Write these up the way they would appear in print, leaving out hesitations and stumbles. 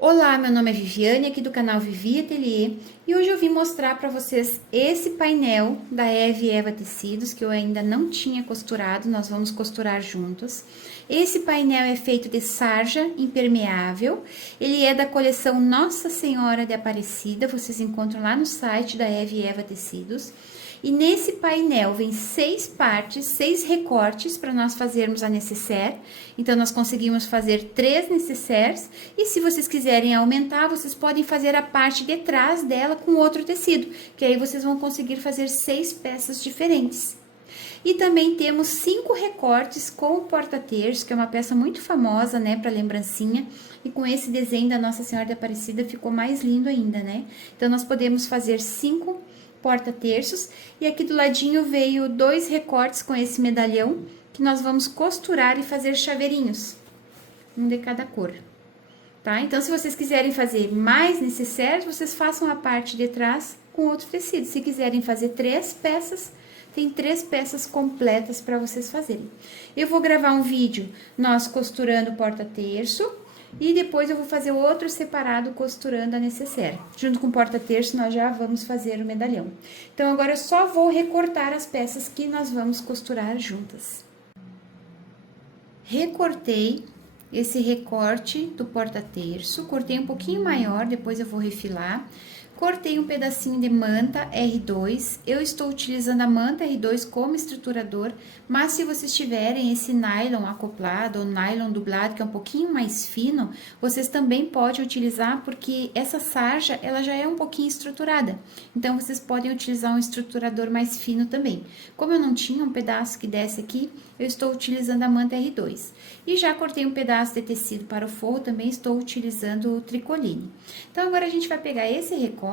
Olá, meu nome é Viviane, aqui do canal Vivi Ateliê, e hoje eu vim mostrar para vocês esse painel da Eva Tecidos, que eu ainda não tinha costurado, nós vamos costurar juntos. Esse painel é feito de sarja impermeável, ele é da coleção Nossa Senhora de Aparecida, vocês encontram lá no site da Eva Tecidos. E nesse painel vem 6 partes, 6 recortes para nós fazermos a nécessaire. Então, nós conseguimos fazer 3 nécessaires. E se vocês quiserem aumentar, vocês podem fazer a parte de trás dela com outro tecido. Que aí vocês vão conseguir fazer 6 peças diferentes. E também temos 5 recortes com o porta-terço, que é uma peça muito famosa, né, para lembrancinha. E com esse desenho da Nossa Senhora de Aparecida ficou mais lindo ainda, né? Então, nós podemos fazer 5 porta-terços. E aqui do ladinho veio 2 recortes com esse medalhão, que nós vamos costurar e fazer chaveirinhos, um de cada cor. Tá? Então, se vocês quiserem fazer mais necessários, vocês façam a parte de trás com outro tecido. Se quiserem fazer 3 peças, tem 3 peças completas para vocês fazerem. Eu vou gravar um vídeo nós costurando o porta-terço e depois eu vou fazer outro separado costurando a necessaire. Junto com o porta-terço nós já vamos fazer o medalhão. Então, agora eu só vou recortar as peças que nós vamos costurar juntas. Recortei esse recorte do porta-terço, cortei um pouquinho maior, depois eu vou refilar. Cortei um pedacinho de manta R2, eu estou utilizando a manta R2 como estruturador, mas se vocês tiverem esse nylon acoplado ou nylon dublado, que é um pouquinho mais fino, vocês também podem utilizar, porque essa sarja, ela já é um pouquinho estruturada. Então, vocês podem utilizar um estruturador mais fino também. Como eu não tinha um pedaço que desce aqui, eu estou utilizando a manta R2. E já cortei um pedaço de tecido para o forro, também estou utilizando o tricoline. Então, agora a gente vai pegar esse recorte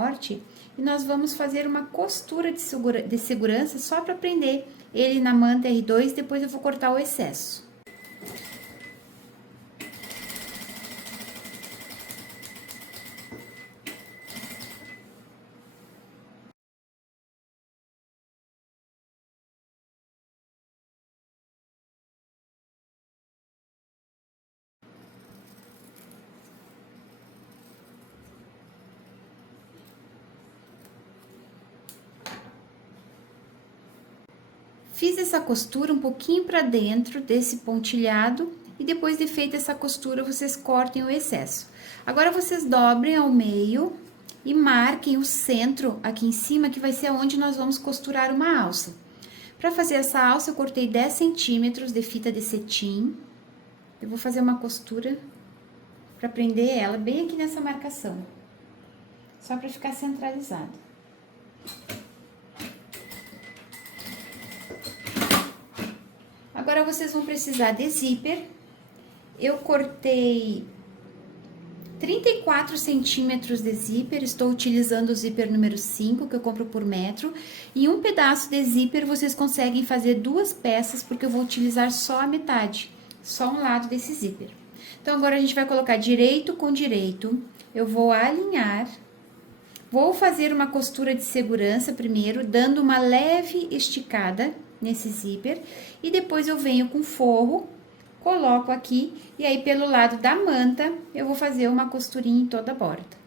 e nós vamos fazer uma costura de segurança só para prender ele na manta R2, depois eu vou cortar o excesso. Fiz essa costura um pouquinho para dentro desse pontilhado e depois de feita essa costura, vocês cortem o excesso. Agora, vocês dobrem ao meio e marquem o centro aqui em cima, que vai ser onde nós vamos costurar uma alça. Para fazer essa alça, eu cortei 10 centímetros de fita de cetim. Eu vou fazer uma costura para prender ela bem aqui nessa marcação, só para ficar centralizado. Agora, vocês vão precisar de zíper. Eu cortei 34 centímetros de zíper, estou utilizando o zíper número 5, que eu compro por metro. E um pedaço de zíper, vocês conseguem fazer 2 peças, porque eu vou utilizar só a metade, só um lado desse zíper. Então, agora a gente vai colocar direito com direito. Eu vou alinhar. Vou fazer uma costura de segurança primeiro, dando uma leve esticada nesse zíper, e depois eu venho com forro, coloco aqui, e aí pelo lado da manta, eu vou fazer uma costurinha em toda a borda.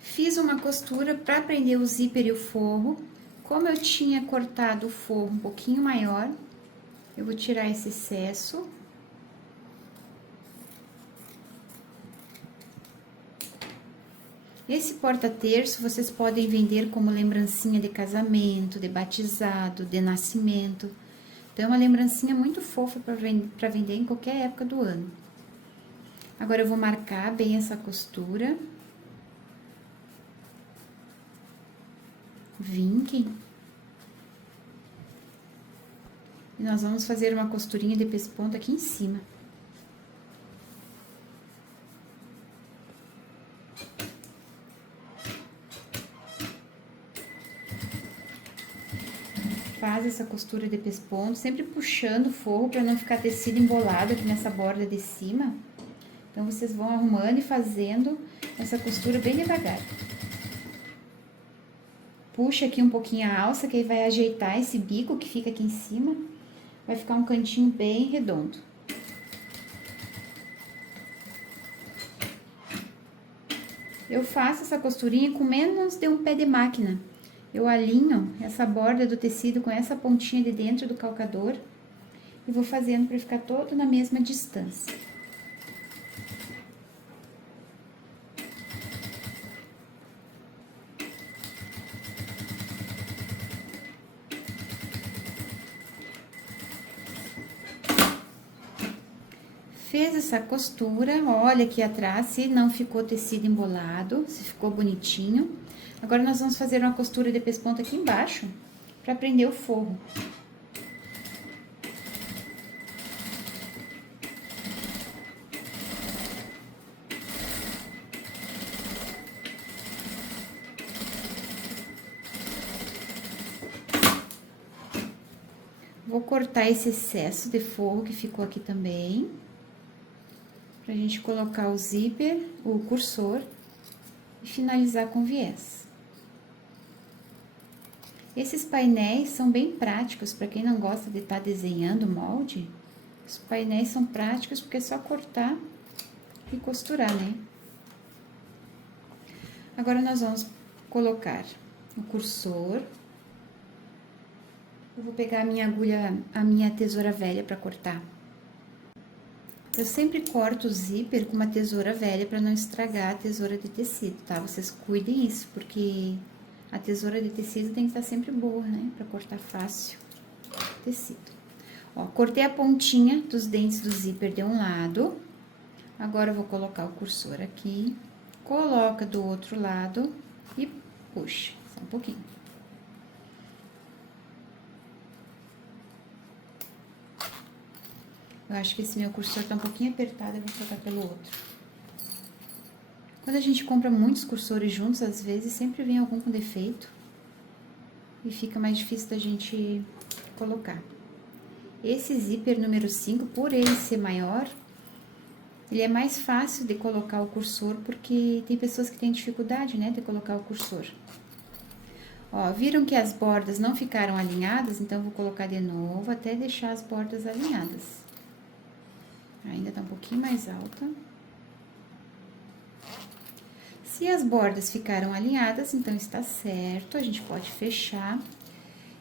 Fiz uma costura para prender o zíper e o forro. Como eu tinha cortado o forro um pouquinho maior, eu vou tirar esse excesso. Esse porta-terço vocês podem vender como lembrancinha de casamento, de batizado, de nascimento. Então, é uma lembrancinha muito fofa para vender em qualquer época do ano. Agora, eu vou marcar bem essa costura. Vinquem. E nós vamos fazer uma costurinha de pesponto aqui em cima. Faz faz essa costura de pesponto, sempre puxando o forro para não ficar tecido embolado aqui nessa borda de cima. Então, vocês vão arrumando e fazendo essa costura bem devagar. Puxa aqui um pouquinho a alça, que aí vai ajeitar esse bico que fica aqui em cima. Vai ficar um cantinho bem redondo. Eu faço essa costurinha com menos de um pé de máquina. Eu alinho essa borda do tecido com essa pontinha de dentro do calcador e vou fazendo para ficar todo na mesma distância. Fez essa costura, olha aqui atrás se não ficou tecido embolado, se ficou bonitinho. Agora, nós vamos fazer uma costura de pesponto aqui embaixo, para prender o forro. Vou cortar esse excesso de forro que ficou aqui também, pra gente colocar o zíper, o cursor, e finalizar com viés. Esses painéis são bem práticos, para quem não gosta de estar desenhando molde, os painéis são práticos porque é só cortar e costurar, né? Agora, nós vamos colocar o cursor. Eu vou pegar a minha agulha, a minha tesoura velha para cortar. Eu sempre corto o zíper com uma tesoura velha para não estragar a tesoura de tecido, tá? Vocês cuidem isso, porque a tesoura de tecido tem que estar sempre boa, né? Para cortar fácil o tecido. Ó, cortei a pontinha dos dentes do zíper de um lado. Agora, eu vou colocar o cursor aqui. Coloca do outro lado e puxa, só um pouquinho. Eu acho que esse meu cursor tá um pouquinho apertado, eu vou trocar pelo outro. Quando a gente compra muitos cursores juntos, às vezes sempre vem algum com defeito. E fica mais difícil da gente colocar. Esse zíper número 5, por ele ser maior, ele é mais fácil de colocar o cursor, porque tem pessoas que têm dificuldade, né, de colocar o cursor. Ó, viram que as bordas não ficaram alinhadas? Então, eu vou colocar de novo até deixar as bordas alinhadas. Ainda tá um pouquinho mais alta. Se as bordas ficaram alinhadas, então está certo, a gente pode fechar.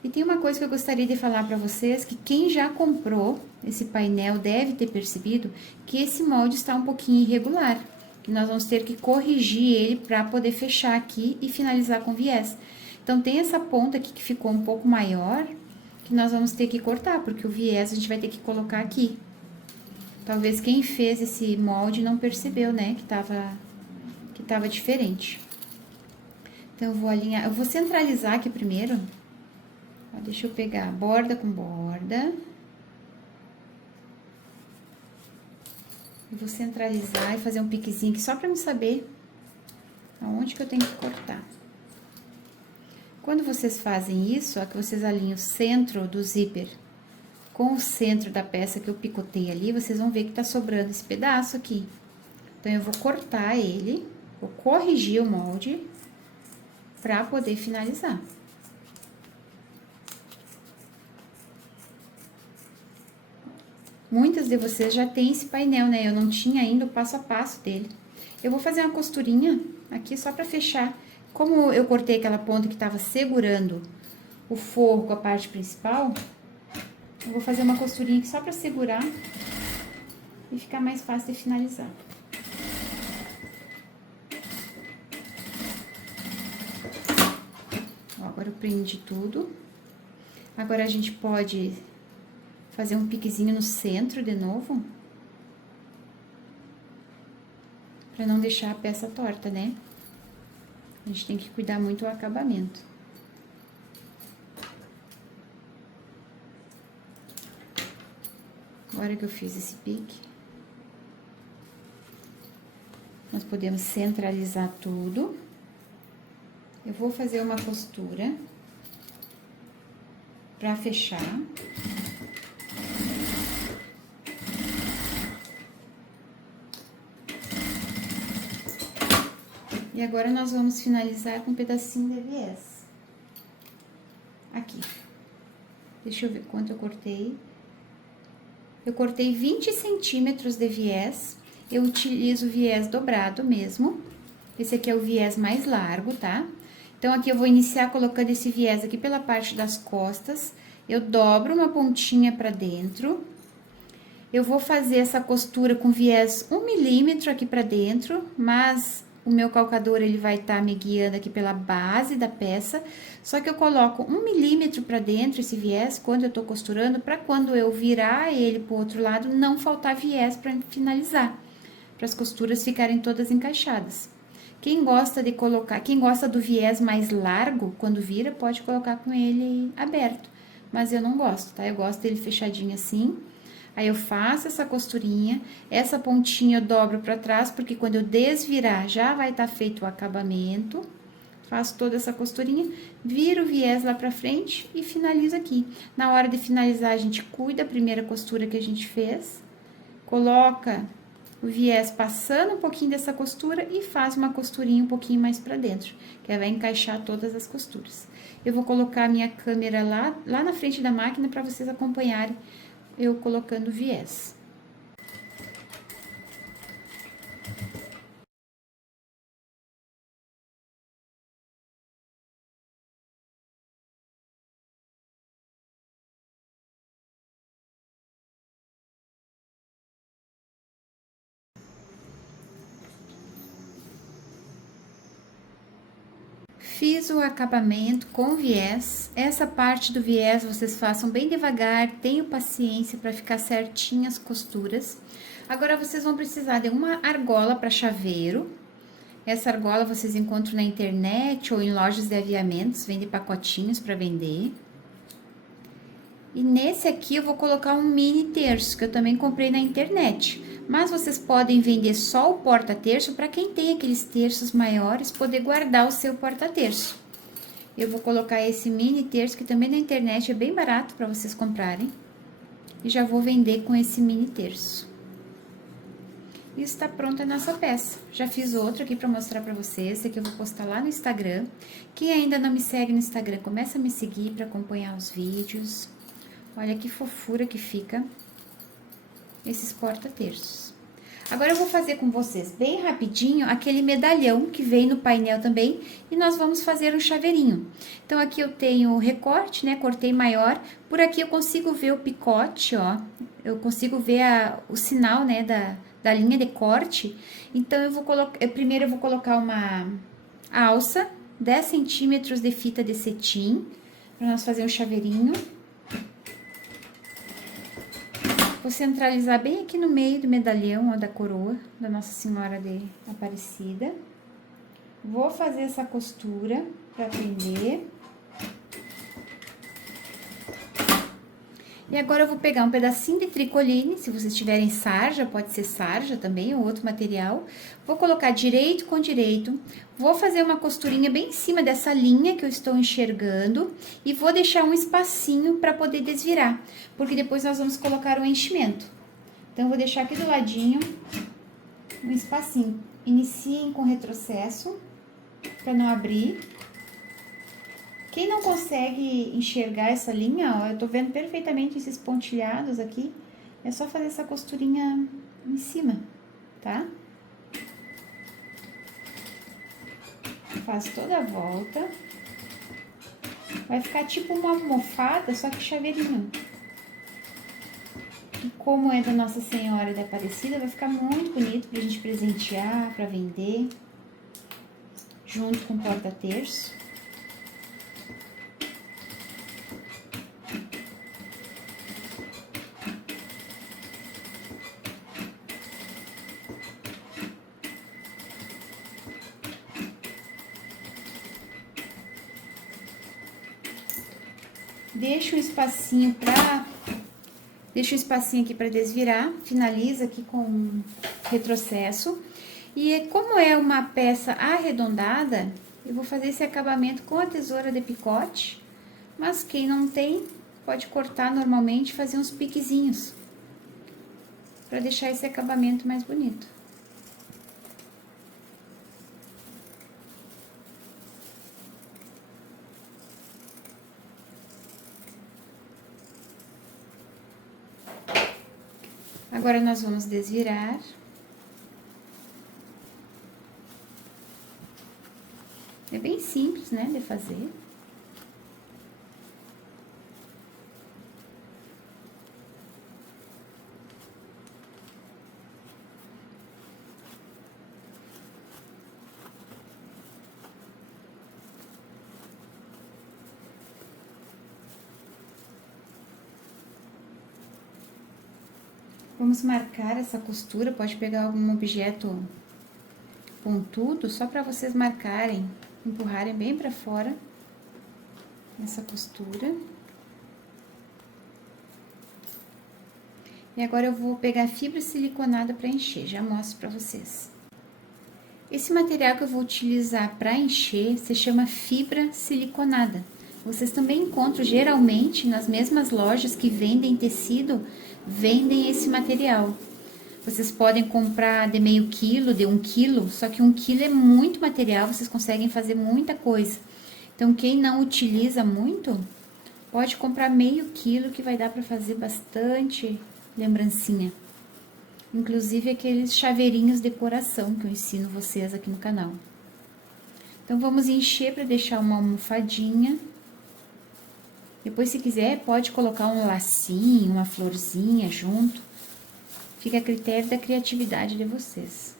E tem uma coisa que eu gostaria de falar para vocês, que quem já comprou esse painel deve ter percebido que esse molde está um pouquinho irregular. Que nós vamos ter que corrigir ele para poder fechar aqui e finalizar com viés. Então, tem essa ponta aqui que ficou um pouco maior, que nós vamos ter que cortar, porque o viés a gente vai ter que colocar aqui. Talvez quem fez esse molde não percebeu, né, que tava diferente. Então, eu vou alinhar, eu vou centralizar aqui primeiro. Ó, deixa eu pegar borda com borda. Eu vou centralizar e fazer um piquezinho aqui só pra eu saber aonde que eu tenho que cortar. Quando vocês fazem isso, ó, que vocês alinham o centro do zíper com o centro da peça que eu picotei ali, vocês vão ver que tá sobrando esse pedaço aqui. Então, eu vou cortar ele, vou corrigir o molde pra poder finalizar. Muitas de vocês já têm esse painel, né? Eu não tinha ainda o passo a passo dele. Eu vou fazer uma costurinha aqui só pra fechar. Como eu cortei aquela ponta que tava segurando o forro com a parte principal, eu vou fazer uma costurinha aqui só pra segurar e ficar mais fácil de finalizar. Ó, agora eu prendi tudo. Agora, a gente pode fazer um piquezinho no centro de novo. Pra não deixar a peça torta, né? A gente tem que cuidar muito do acabamento. Agora que eu fiz esse pique, nós podemos centralizar tudo. Eu vou fazer uma costura. para fechar. E agora nós vamos finalizar com um pedacinho de viés. Aqui. Deixa eu ver quanto eu cortei. Eu cortei 20 centímetros de viés. Eu utilizo viés dobrado mesmo. Esse aqui é o viés mais largo, tá? Então, aqui eu vou iniciar colocando esse viés aqui pela parte das costas. Eu dobro uma pontinha pra dentro. Eu vou fazer essa costura com viés 1 milímetro aqui pra dentro, mas o meu calcador, ele vai estar me guiando aqui pela base da peça. Só que eu coloco 1 milímetro pra dentro esse viés, quando eu tô costurando, pra quando eu virar ele pro outro lado, não faltar viés pra finalizar. Para as costuras ficarem todas encaixadas. Quem gosta de colocar, quem gosta do viés mais largo, quando vira, pode colocar com ele aberto. Mas eu não gosto, tá? Eu gosto dele fechadinho assim. Aí, eu faço essa costurinha, essa pontinha eu dobro pra trás, porque quando eu desvirar, já vai estar feito o acabamento. Faço toda essa costurinha, viro o viés lá pra frente e finalizo aqui. Na hora de finalizar, a gente cuida da primeira costura que a gente fez, coloca o viés passando um pouquinho dessa costura e faz uma costurinha um pouquinho mais pra dentro, que aí vai encaixar todas as costuras. Eu vou colocar a minha câmera lá na frente da máquina para vocês acompanharem eu colocando o viés. Fiz o acabamento com viés. Essa parte do viés vocês façam bem devagar, tenham paciência para ficar certinho as costuras. Agora, vocês vão precisar de uma argola para chaveiro. Essa argola vocês encontram na internet ou em lojas de aviamentos, vende pacotinhos para vender. E nesse aqui eu vou colocar um mini terço, que eu também comprei na internet. Mas vocês podem vender só o porta-terço para quem tem aqueles terços maiores, poder guardar o seu porta-terço. Eu vou colocar esse mini terço, que também na internet é bem barato para vocês comprarem. E já vou vender com esse mini terço. E está pronta a nossa peça. Já fiz outro aqui para mostrar para vocês, esse aqui eu vou postar lá no Instagram. Quem ainda não me segue no Instagram, começa a me seguir para acompanhar os vídeos. Olha que fofura que fica esses porta-terços. Agora, eu vou fazer com vocês bem rapidinho aquele medalhão que vem no painel também, e nós vamos fazer um chaveirinho. Então, aqui eu tenho o recorte, né, cortei maior, por aqui eu consigo ver o picote, ó, eu consigo ver o sinal, né, da linha de corte. Então, eu vou colocar, primeiro eu vou colocar uma alça, 10 centímetros de fita de cetim, para nós fazer um chaveirinho. Vou centralizar bem aqui no meio do medalhão, ó, da coroa da Nossa Senhora de Aparecida. Vou fazer essa costura para prender. E agora eu vou pegar um pedacinho de tricoline, se vocês tiverem sarja, pode ser sarja também, ou outro material. Vou colocar direito com direito, vou fazer uma costurinha bem em cima dessa linha que eu estou enxergando e vou deixar um espacinho para poder desvirar, porque depois nós vamos colocar o enchimento. Então, eu vou deixar aqui do ladinho um espacinho. Iniciem com retrocesso, para não abrir. Quem não consegue enxergar essa linha, ó, eu tô vendo perfeitamente esses pontilhados aqui, é só fazer essa costurinha em cima, tá? Faz toda a volta. Vai ficar tipo uma almofada, só que chaveirinho. E como é da Nossa Senhora da Aparecida, vai ficar muito bonito pra gente presentear, pra vender, junto com o porta-terço. Deixa um espacinho aqui para desvirar, finaliza aqui com retrocesso. E como é uma peça arredondada, eu vou fazer esse acabamento com a tesoura de picote, mas quem não tem, pode cortar normalmente e fazer uns piquezinhos, para deixar esse acabamento mais bonito. Agora, nós vamos desvirar. É bem simples, né, de fazer. Vamos marcar essa costura, pode pegar algum objeto pontudo, só para vocês marcarem, empurrarem bem para fora essa costura. E agora eu vou pegar fibra siliconada para encher, já mostro para vocês. Esse material que eu vou utilizar para encher se chama fibra siliconada. Vocês também encontram geralmente nas mesmas lojas que vendem tecido, vendem esse material. Vocês podem comprar de meio quilo, de 1 quilo, só que 1 quilo é muito material, vocês conseguem fazer muita coisa. Então, quem não utiliza muito, pode comprar meio quilo que vai dar para fazer bastante lembrancinha. Inclusive aqueles chaveirinhos de coração que eu ensino vocês aqui no canal. Então, vamos encher para deixar uma almofadinha. Depois, se quiser, pode colocar um lacinho, uma florzinha junto. Fica a critério da criatividade de vocês.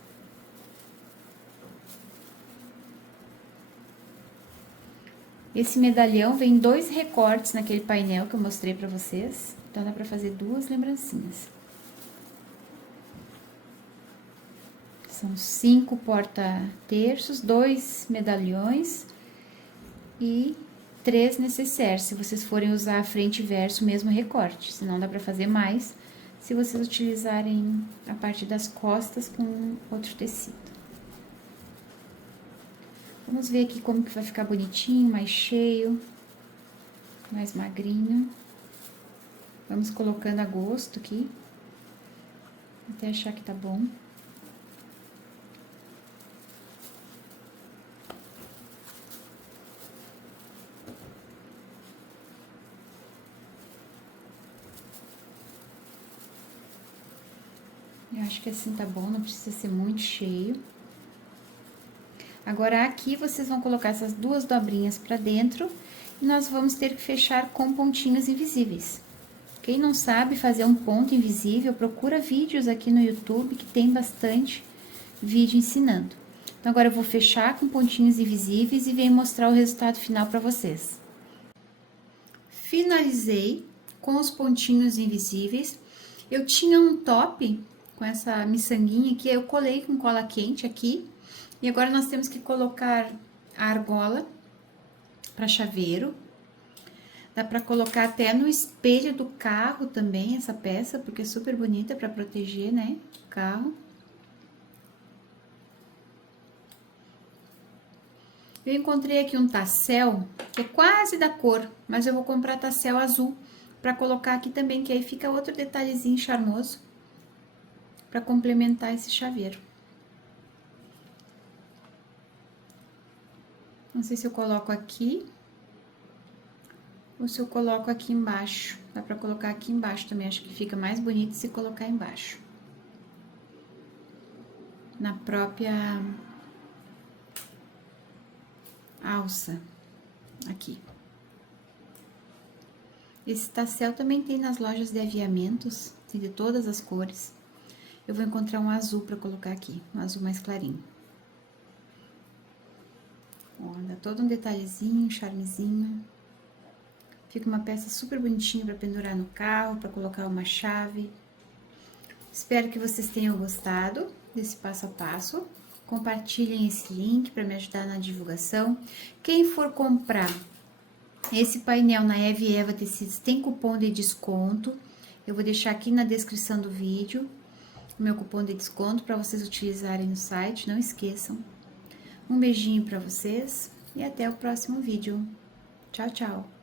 Esse medalhão vem 2 recortes naquele painel que eu mostrei pra vocês. Então, dá pra fazer 2 lembrancinhas. São 5 porta-terços, 2 medalhões e 3 necessaires, se vocês forem usar a frente e verso, o mesmo recorte. Senão, dá pra fazer mais, se vocês utilizarem a parte das costas com outro tecido. Vamos ver aqui como que vai ficar bonitinho, mais cheio, mais magrinho. Vamos colocando a gosto aqui, até achar que tá bom. Eu acho que assim tá bom, não precisa ser muito cheio. Agora, aqui vocês vão colocar essas 2 dobrinhas pra dentro e nós vamos ter que fechar com pontinhos invisíveis. Quem não sabe fazer um ponto invisível, procura vídeos aqui no YouTube que tem bastante vídeo ensinando. Então, agora eu vou fechar com pontinhos invisíveis e venho mostrar o resultado final pra vocês. Finalizei com os pontinhos invisíveis. Eu tinha um top com essa miçanguinha aqui, eu colei com cola quente aqui. E agora, nós temos que colocar a argola para chaveiro. Dá para colocar até no espelho do carro também, essa peça, porque é super bonita para proteger, né, o carro. Eu encontrei aqui um tassel, que é quase da cor, mas eu vou comprar tassel azul para colocar aqui também, que aí fica outro detalhezinho charmoso para complementar esse chaveiro. Não sei se eu coloco aqui ou se eu coloco aqui embaixo. Dá pra colocar aqui embaixo também, acho que fica mais bonito se colocar embaixo. Na própria alça, aqui. Esse tassel também tem nas lojas de aviamentos, tem de todas as cores. Eu vou encontrar um azul pra colocar aqui, um azul mais clarinho. Ó, dá todo um detalhezinho, um charmezinho. Fica uma peça super bonitinha para pendurar no carro, para colocar uma chave. Espero que vocês tenham gostado desse passo a passo. Compartilhem esse link para me ajudar na divulgação. Quem for comprar esse painel na Eve Eva Tecidos tem cupom de desconto. Eu vou deixar aqui na descrição do vídeo o meu cupom de desconto para vocês utilizarem no site, não esqueçam. Um beijinho para vocês e até o próximo vídeo. Tchau, tchau!